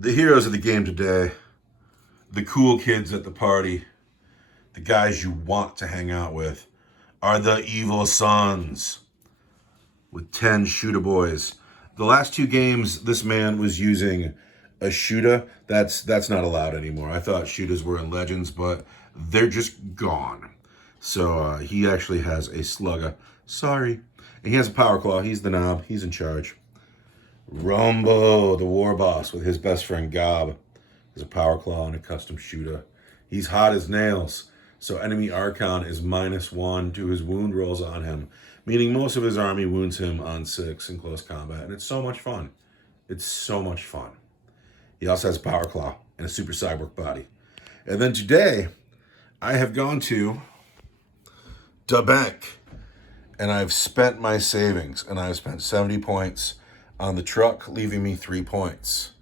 The heroes of the game today, the cool kids at the party, the guys you want to hang out with, are the evil sons with 10 shooter boys. The last two games, this man was using a shooter. That's not allowed anymore. I thought shooters were in Legends, but they're just gone. So he actually has a slugger. Sorry. And he has a power claw. He's the knob. He's in charge. Rumbo, the war boss, with his best friend Gob. Has a power claw and a custom shooter. He's hot as nails. So enemy Archon is -1 to his wound rolls on him, meaning most of his army wounds him on 6 in close combat. And it's so much fun. It's so much fun. He also has a power claw and a super cyborg body. And then today, I have gone to the bank. And I've spent my savings. And I've spent 70 points on the truck, leaving me 3 points.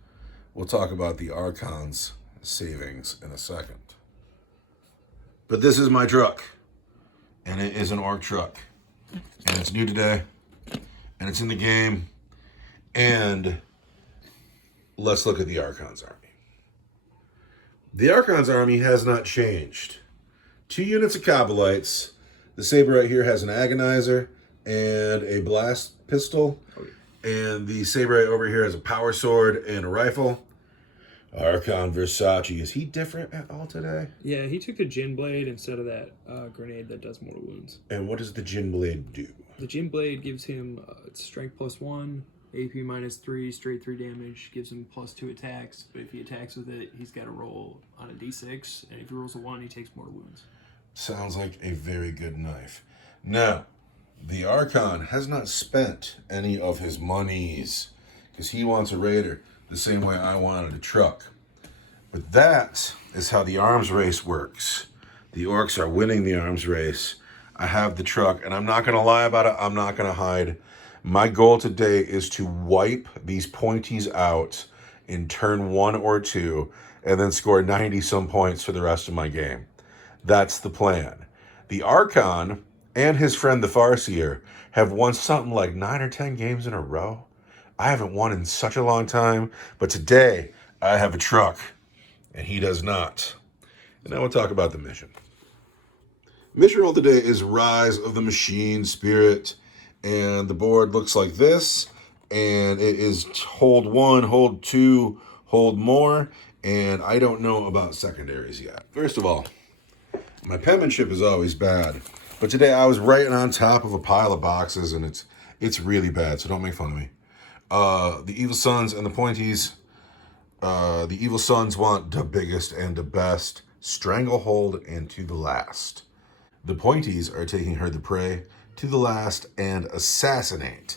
We'll talk about the Archon's savings in a second. But this is my truck. And it is an Ork truck. And it's new today. And it's in the game. And let's look at the Archon's army. The Archon's army has not changed. 2 units of Kabbalites. The saber right here has an agonizer and a blast pistol. And the saber right over here has a power sword and a rifle. Archon Versace. Is he different at all today? Yeah, he took the Gin Blade instead of that grenade that does mortal wounds. And what does the Gin Blade do? The Gin Blade gives him strength +1, AP -3, straight 3 damage, gives him +2 attacks. But if he attacks with it, he's got to roll on a d6. And if he rolls a 1, he takes mortal wounds. Sounds like a very good knife. Now, the Archon has not spent any of his monies because he wants a raider the same way I wanted a truck. But that is how the arms race works. The Orks are winning the arms race. I have the truck, and I'm not going to lie about it. I'm not going to hide. My goal today is to wipe these pointies out in turn 1 or 2 and then score 90-some points for the rest of my game. That's the plan. The Archon and his friend the Farseer have won something like 9 or 10 games in a row. I haven't won in such a long time, but today I have a truck, and he does not. And now we'll talk about the mission. Mission roll today is Rise of the Machine Spirit, and the board looks like this, and it is hold 1, hold 2, hold more, and I don't know about secondaries yet. First of all, my penmanship is always bad, but today I was writing on top of a pile of boxes, and it's really bad, so don't make fun of me. The Evil Sons and the Pointies. The Evil Sons want the biggest and the best, Stranglehold and To the Last. The Pointies are taking her the prey, To the Last, and Assassinate.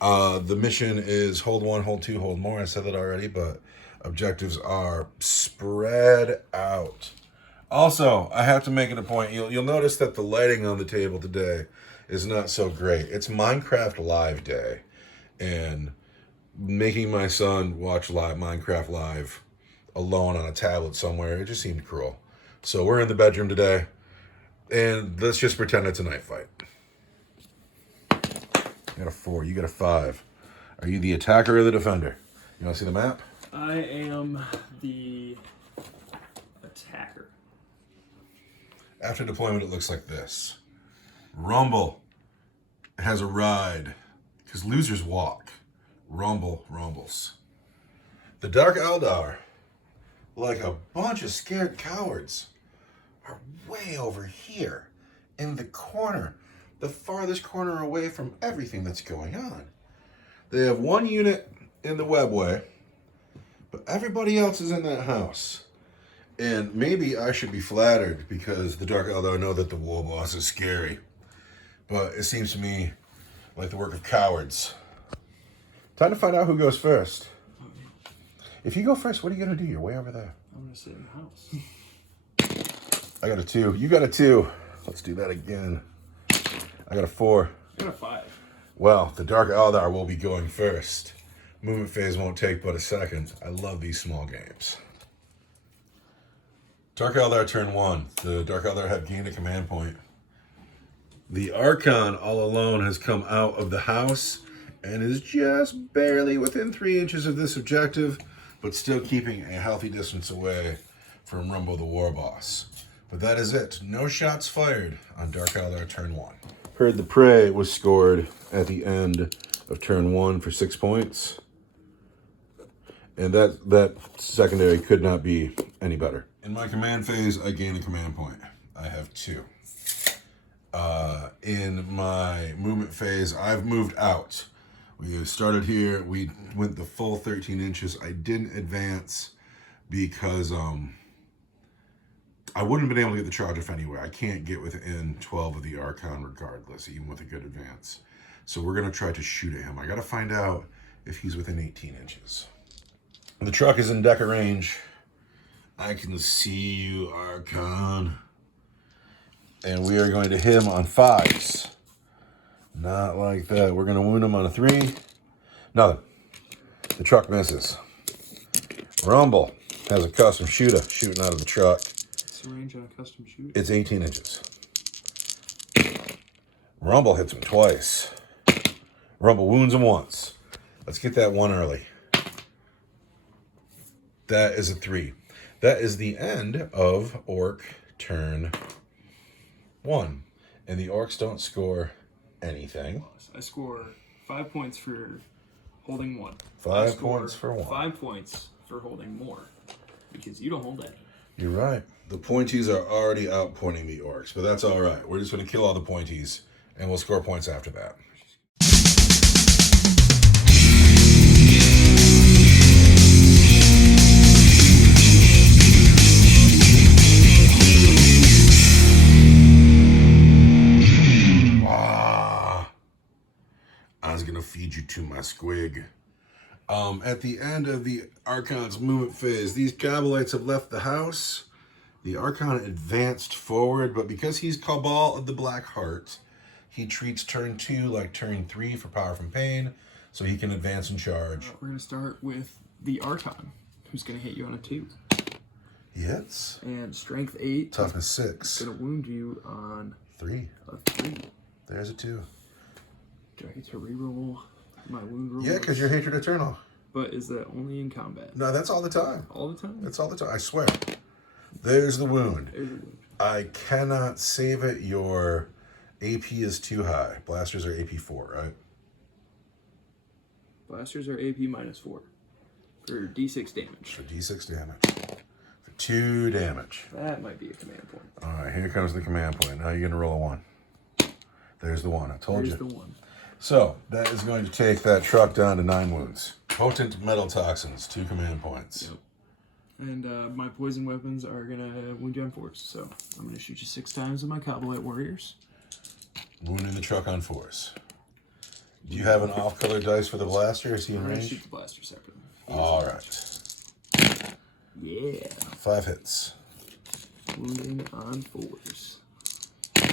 The mission is hold 1, hold 2, hold more. I said that already, but objectives are spread out. Also, I have to make it a point. You'll notice that the lighting on the table today is not so great. It's Minecraft Live Day. And making my son watch Minecraft Live alone on a tablet somewhere, it just seemed cruel. So we're in the bedroom today, and let's just pretend it's a knife fight. You got a 4, you got a 5. Are you the attacker or the defender? You want to see the map? I am the attacker. After deployment, it looks like this. Rumble has a ride, because losers walk. Rumble rumbles. The Dark Eldar, like a bunch of scared cowards, are way over here in the corner, the farthest corner away from everything that's going on. They have 1 unit in the webway, but everybody else is in that house. And maybe I should be flattered because the Dark Eldar know that the war boss is scary. But it seems to me like the work of cowards. Time to find out who goes first. If you go first, what are you going to do? You're way over there. I'm going to sit in the house. I got a 2. You got a 2. Let's do that again. I got a 4. I got a 5. Well, the Dark Eldar will be going first. Movement phase won't take but a second. I love these small games. Dark Eldar turn 1. The Dark Eldar have gained a command point. The Archon all alone has come out of the house and is just barely within 3 inches of this objective. but still keeping a healthy distance away from Rumble the War Boss. But that is it. No shots fired on Dark Eldar turn 1. Heard the Prey was scored at the end of turn 1 for 6 points. And that secondary could not be any better. In my command phase, I gain a command point. I have 2. In my movement phase, I've moved out. We started here. We went the full 13 inches. I didn't advance because I wouldn't have been able to get the charge off anyway. I can't get within 12 of the Archon regardless, even with a good advance. So we're going to try to shoot at him. I got to find out if he's within 18 inches. The truck is in decker range. I can see you, Archon. And we are going to hit him on 5s. Not like that. We're going to wound him on a 3. Nothing. The truck misses. Rumble has a custom shooter shooting out of the truck. What's the range on a custom shooter? It's 18 inches. Rumble hits him twice. Rumble wounds him once. Let's get that 1 early. That is a 3. That is the end of Orc turn 1. And the Orcs don't score anything. I score 5 points for holding 1. 5 points for 1. 5 points for holding more. Because you don't hold any. You're right. The pointies are already outpointing the Orcs, but that's all right. We're just going to kill all the pointies, and we'll score points after that. I was gonna feed you to my squig. At the end of the Archon's movement phase, these Gabalites have left the house. The Archon advanced forward, but because he's Cabal of the Black Heart, he treats turn 2 like turn 3 for power from pain, so he can advance and charge. We're gonna start with the Archon, who's gonna hit you on a 2. He hits. And strength 8. Toughness 6. Gonna wound you on 3. a 3. There's a 2. Do I get to reroll my wound roll? Yeah, because you're Hatred Eternal. But is that only in combat? No, that's all the time. All the time? That's all the time. I swear. There's the wound. There's a wound. I cannot save it. Your AP is too high. Blasters are AP 4, right? Blasters are AP -4 for D6 damage. For D6 damage. For 2 damage. That might be a command point. All right, here comes the command point. Now you're going to roll a 1. There's the 1. I told you. There's the 1. So, that is going to take that truck down to 9 wounds. Potent metal toxins, 2 command points. Yep. And my poison weapons are going to wound you on 4s. So, I'm going to shoot you 6 times with my Cabalite Warriors. Wounding the truck on 4s. Do you have an off-color dice for the blaster? Is he in I'm going to range? shoot the blaster separately. All right. Yeah. 5 hits. Wounding on 4s. 3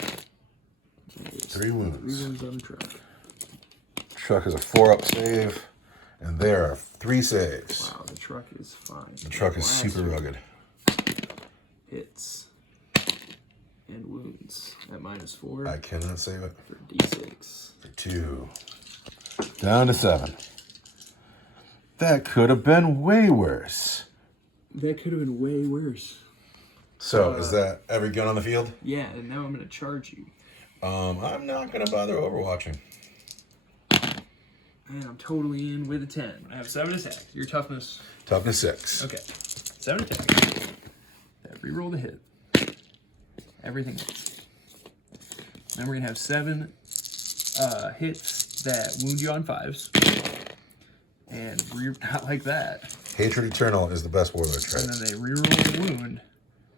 wounds. 3 wounds on the truck. Truck is a 4-up save, and there are 3 saves. Wow, the truck is fine. The truck is super rugged. Hits and wounds at -4 I cannot save it. for D6. For 2. Down to 7. That could have been way worse. That could have been way worse. So, is that every gun on the field? Yeah, and now I'm going to charge you. I'm not going to bother overwatching. And I'm totally in with a 10. I have 7 attacks. Your toughness. Toughness 6. Okay. 7 attacks. Reroll the hit. Everything hits. Then we're going to have 7 hits that wound you on 5s. And not like that. Hatred Eternal is the best warlord trait. And then they reroll the wound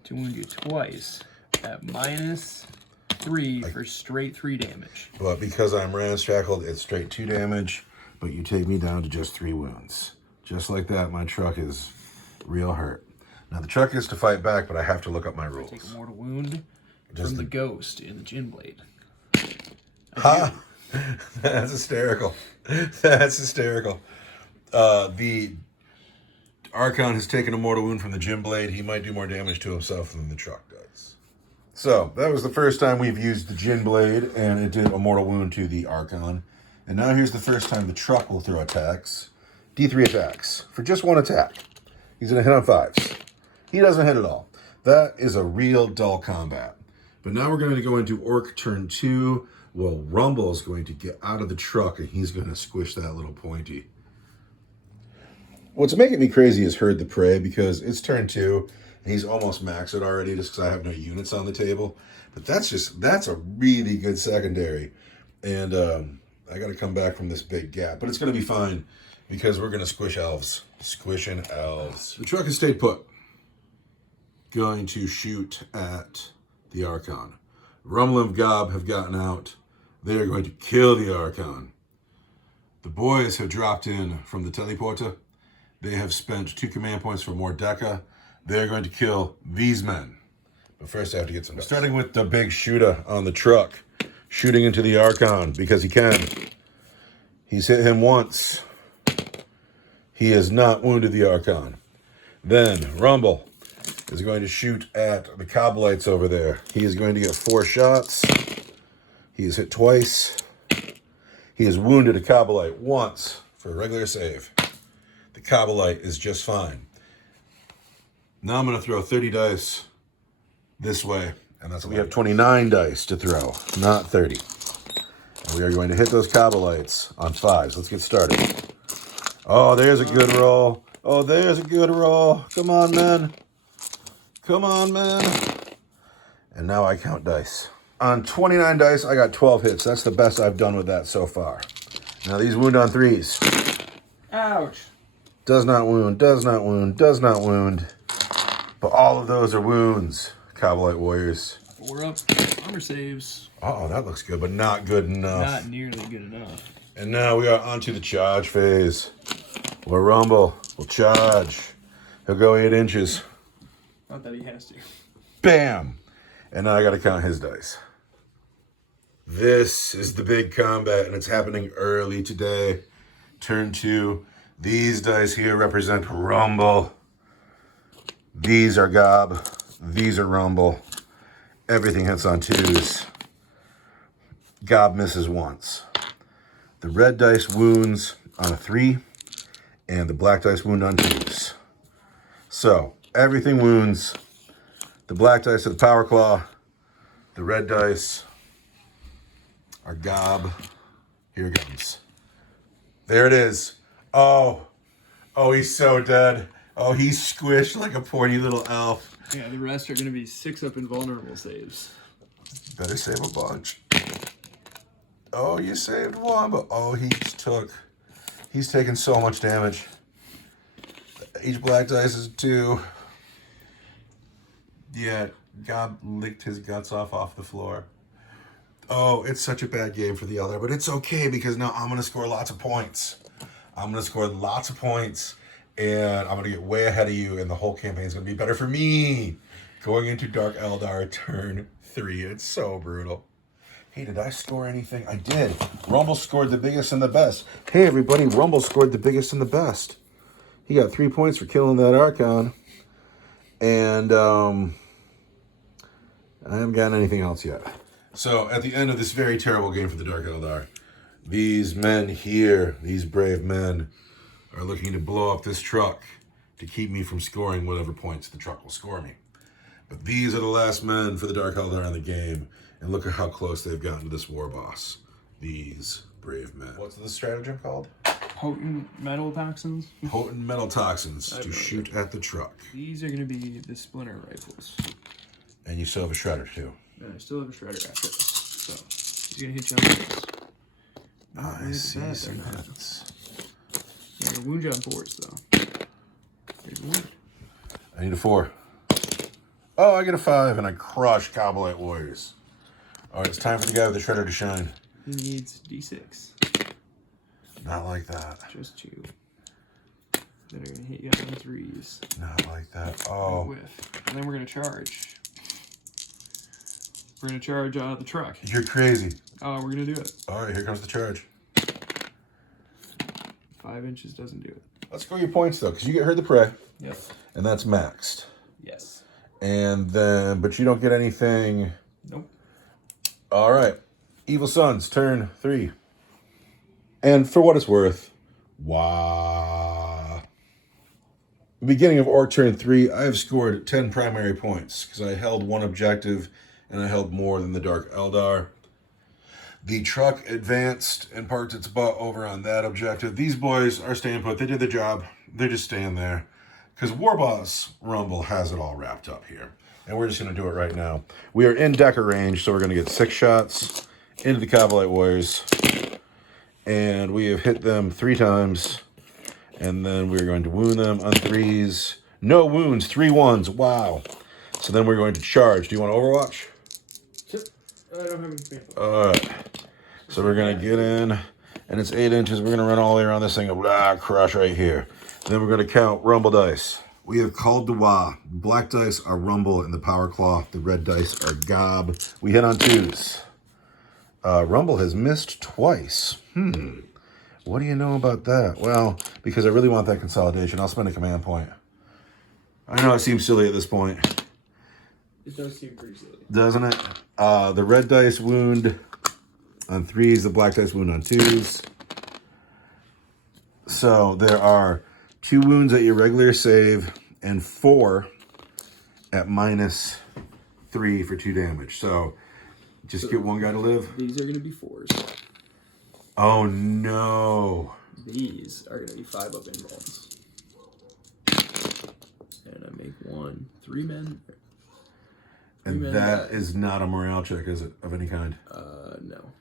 to wound you twice at -3 for straight 3 damage. But because I'm ramshackled, it's straight 2 damage, but you take me down to just 3 wounds. Just like that, my truck is real hurt. Now, the truck is to fight back, but I have to look up my rules. Take a mortal wound from the ghost in the gin blade. Ha! That's hysterical. That's hysterical. The Archon has taken a mortal wound from the gym blade. He might do more damage to himself than the truck does. So, that was the first time we've used the gin blade, and it did a mortal wound to the Archon. And now here's the first time the truck will throw attacks. D3 attacks for just 1 attack. He's going to hit on 5s. He doesn't hit at all. That is a real dull combat. But now we're going to go into Orc turn 2. Well, Rumble is going to get out of the truck, and he's going to squish that little pointy. What's making me crazy is Herd the Prey, because it's turn 2, and he's almost maxed it already just because I have no units on the table. But that's a really good secondary. And I got to come back from this big gap. But it's going to be fine, because we're going to squish elves. Squishing elves. The truck has stayed put. Going to shoot at the Archon. Rumble and Gob have gotten out. They are going to kill the Archon. The boys have dropped in from the teleporter. They have spent 2 command points for more Deca. They're going to kill these men. But first I have to get some... Starting with the big shooter on the truck. Shooting into the Archon because he can. He's hit him once. He has not wounded the Archon. Then Rumble is going to shoot at the Cobblites over there. He is going to get 4 shots. He is hit twice. He has wounded a Cobblite once for a regular save. The Cobblite is just fine. Now I'm going to throw 30 dice this way. And that's what we have 29 dice to throw, not 30. And we are going to hit those Cobblites on 5s. Let's get started. Oh, there's a good roll. Oh, there's a good roll. Come on, man. Come on, man. And now I count dice. On 29 dice, I got 12 hits. That's the best I've done with that so far. Now these wound on 3s. Ouch. Does not wound, does not wound, does not wound. But all of those are wounds, Cobblite Warriors. 4 up. Armor saves. Oh, that looks good, but not good enough. Not nearly good enough. And now we are onto the charge phase. Where Rumble will charge. He'll go 8 inches. Not that he has to. Bam! And now I got to count his dice. This is the big combat, and it's happening early today. Turn 2. These dice here represent Rumble. These are Gob. These are Rumble. Everything hits on 2s. Gob misses once. The red dice wounds on a 3, and the black dice wound on 2s. So, everything wounds. The black dice are the Power Claw. The red dice are Gob. Here it comes. There it is. Oh, he's so dead. Oh, he's squished like a pointy little elf. Yeah, the rest are going to be 6 up invulnerable saves. Better save a bunch. Oh, you saved one, but he's taken so much damage. Each black dice is 2. Yeah, God licked his guts off the floor. Oh, it's such a bad game for the other, but it's okay because now I'm going to score lots of points. I'm going to score lots of points, and I'm going to get way ahead of you, and the whole campaign is going to be better for me. Going into Dark Eldar turn 3. It's so brutal. Hey, did I score anything? I did. Rumble scored the biggest and the best. Hey, everybody, Rumble scored the biggest and the best. He got 3 points for killing that Archon. And I haven't gotten anything else yet. So, at the end of this very terrible game for the Dark Eldar, these men here, these brave men, are looking to blow up this truck to keep me from scoring whatever points the truck will score me. But these are the last men for the Dark Eldar in the game. And look at how close they've gotten to this war boss. These brave men. What's the stratagem called? Potent metal toxins. Potent metal toxins to shoot at the truck. These are going to be the splinter rifles. And you still have a shredder too. And I still have a shredder after this. So he's going to hit you on this. I see some hits. Yeah, the wound on 4s though. There's a wound. I need a 4. Oh, I get a 5 and I crush Cobblite Warriors. All right, it's time for the guy with the shredder to shine. He needs D6. Not like that. Just 2. That are going to hit you on 3s. Not like that. Oh. Whiff. And then we're going to charge. We're going to charge out of the truck. You're crazy. Oh, we're going to do it. All right, here comes the charge. 5 inches doesn't do it. Let's go your points, though, because you get Herd the Prey. Yep. And that's maxed. Yes. And then, but you don't get anything. Nope. All right. Evil Sons, turn 3. And for what it's worth, beginning of Orc turn 3, I have scored 10 primary points because I held one objective and I held more than the Dark Eldar. The truck advanced and parked its butt over on that objective. These boys are staying put. They did the job. They're just staying there because Warboss Rumble has it all wrapped up here. And we're just going to do it right now. We are in Decker range, so we're going to get 6 shots into the Cavalite Warriors. And we have hit them 3 times. And then we're going to wound them on 3s. No wounds, 3 1s. Wow. So then we're going to charge. Do you want to Overwatch? I don't have any. Alright. So we're going to get in. And it's 8 inches. We're going to run all the way around this thing. Crush right here. And then we're going to count Rumble dice. We have called Dwa. Black dice are Rumble and the Power Claw. The red dice are Gob. We hit on 2s. Rumble has missed twice. What do you know about that? Well, because I really want that consolidation, I'll spend a command point. I know it seems silly at this point. It does seem pretty silly. Doesn't it? The red dice wound on 3s, the black dice wound on 2s. So there are 2 wounds at your regular save and 4 at -3 for 2 damage. So just get one guy to live. These are going to be 4s. Oh no. These are going to be 5 up invulns. And I make 3 men. And that is not a morale check, is it, of any kind? No.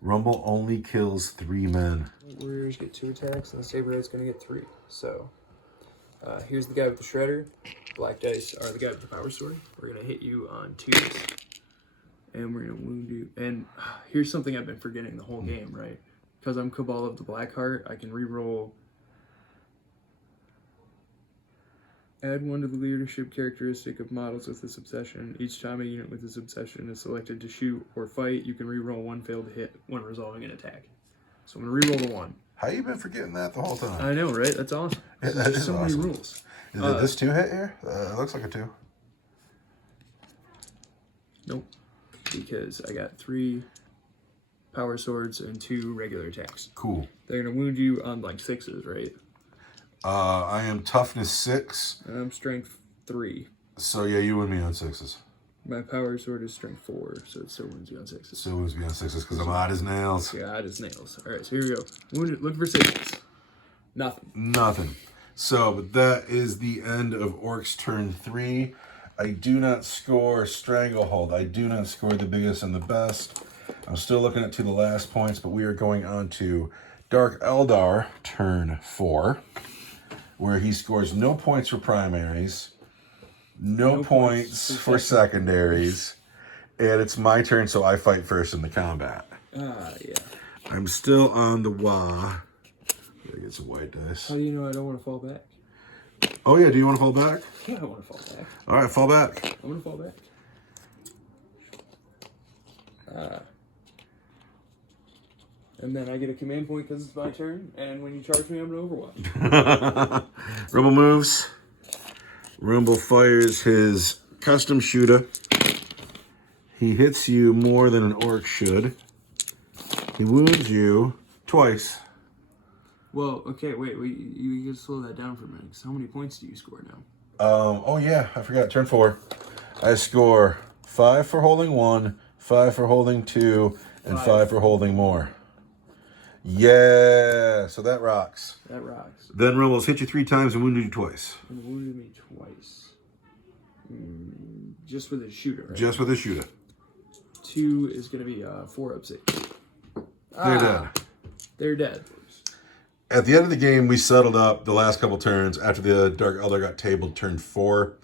Rumble only kills 3 men. Warriors get 2 attacks, and the Saberhead's going to get 3. So, here's the guy with the Shredder. Black dice are the guy with the Power Sword. We're going to hit you on 2s. And we're going to wound you. And here's something I've been forgetting the whole game, right? Because I'm Cabal of the Blackheart, I can reroll. Add 1 to the leadership characteristic of models with this obsession. Each time a unit with this obsession is selected to shoot or fight, you can reroll 1 failed hit when resolving an attack. So I'm going to reroll the 1. How you been forgetting that the whole time? I know, right? That's awesome. Yeah, that There's is so awesome. many rules. Is it this 2 hit here? It looks like a 2. Nope. Because I got 3 power swords and 2 regular attacks. Cool. They're going to wound you on like 6s, right? I am toughness 6. And I'm strength 3. So yeah, you and me on 6s. My power sword is strength 4, so it still wounds you on 6s. So it was me on 6s because I'm hot as nails. Yeah, hot as nails. Alright, so here we go. Wounded, look for 6s. Nothing. Nothing. So, but that is the end of Orcs turn 3. I do not score Stranglehold. I do not score the biggest and the best. I'm still looking at to the last points, but we are going on to Dark Eldar turn 4, where he scores no points for primaries, no points for secondaries, and it's my turn, so I fight first in the combat. Yeah. I'm still on the Wah. Gotta get some white dice. How do you know I don't want to fall back? Oh yeah, do you want to fall back? Yeah, I want to fall back. All right, fall back. I want to fall back. And then I get a command point because it's my turn, and when you charge me, I'm going to Overwatch. Rumble moves. Rumble fires his custom shooter. He hits you more than an orc should. He wounds you twice. Well, okay, wait, you can slow that down for a minute. 'Cause how many points do you score now? Oh yeah, I forgot. Turn 4. I score 5 for holding 1, 5 for holding 2, and 5 for holding more. Yeah, so that rocks. That rocks. Then Rumbles hit you 3 times and wounded you twice. And wounded me twice. Just with a shooter, right? Just with a shooter. 2 is going to be 4 up 6. They're dead. They're dead. At the end of the game, we settled up the last couple turns after the Dark Elder got tabled turn 4.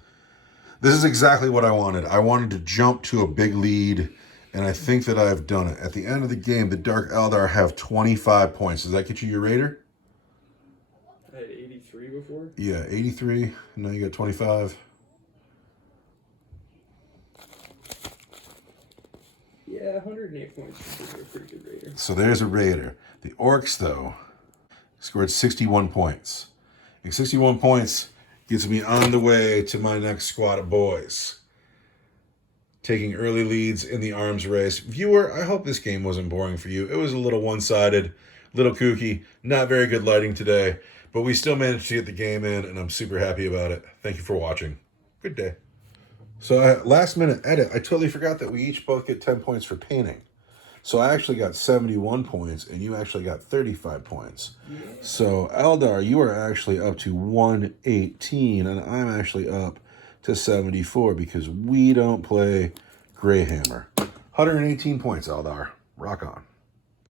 This is exactly what I wanted. I wanted to jump to a big lead, and I think that I've done it. At the end of the game, the Dark Eldar have 25 points. Does that get you your Raider? I had 83 before? Yeah, 83. And now you got 25. Yeah, 108 points would be a pretty good Raider. So there's a Raider. The Orcs, though, scored 61 points. And 61 points gets me on the way to my next squad of boys. Taking early leads in the arms race. Viewer, I hope this game wasn't boring for you. It was a little one-sided, little kooky, not very good lighting today. But we still managed to get the game in, and I'm super happy about it. Thank you for watching. Good day. So last minute edit, I totally forgot that we each both get 10 points for painting. So I actually got 71 points, and you actually got 35 points. Yeah. So Eldar, you are actually up to 118, and I'm actually up to 74 because we don't play Greyhammer. 118 points, Eldar. Rock on.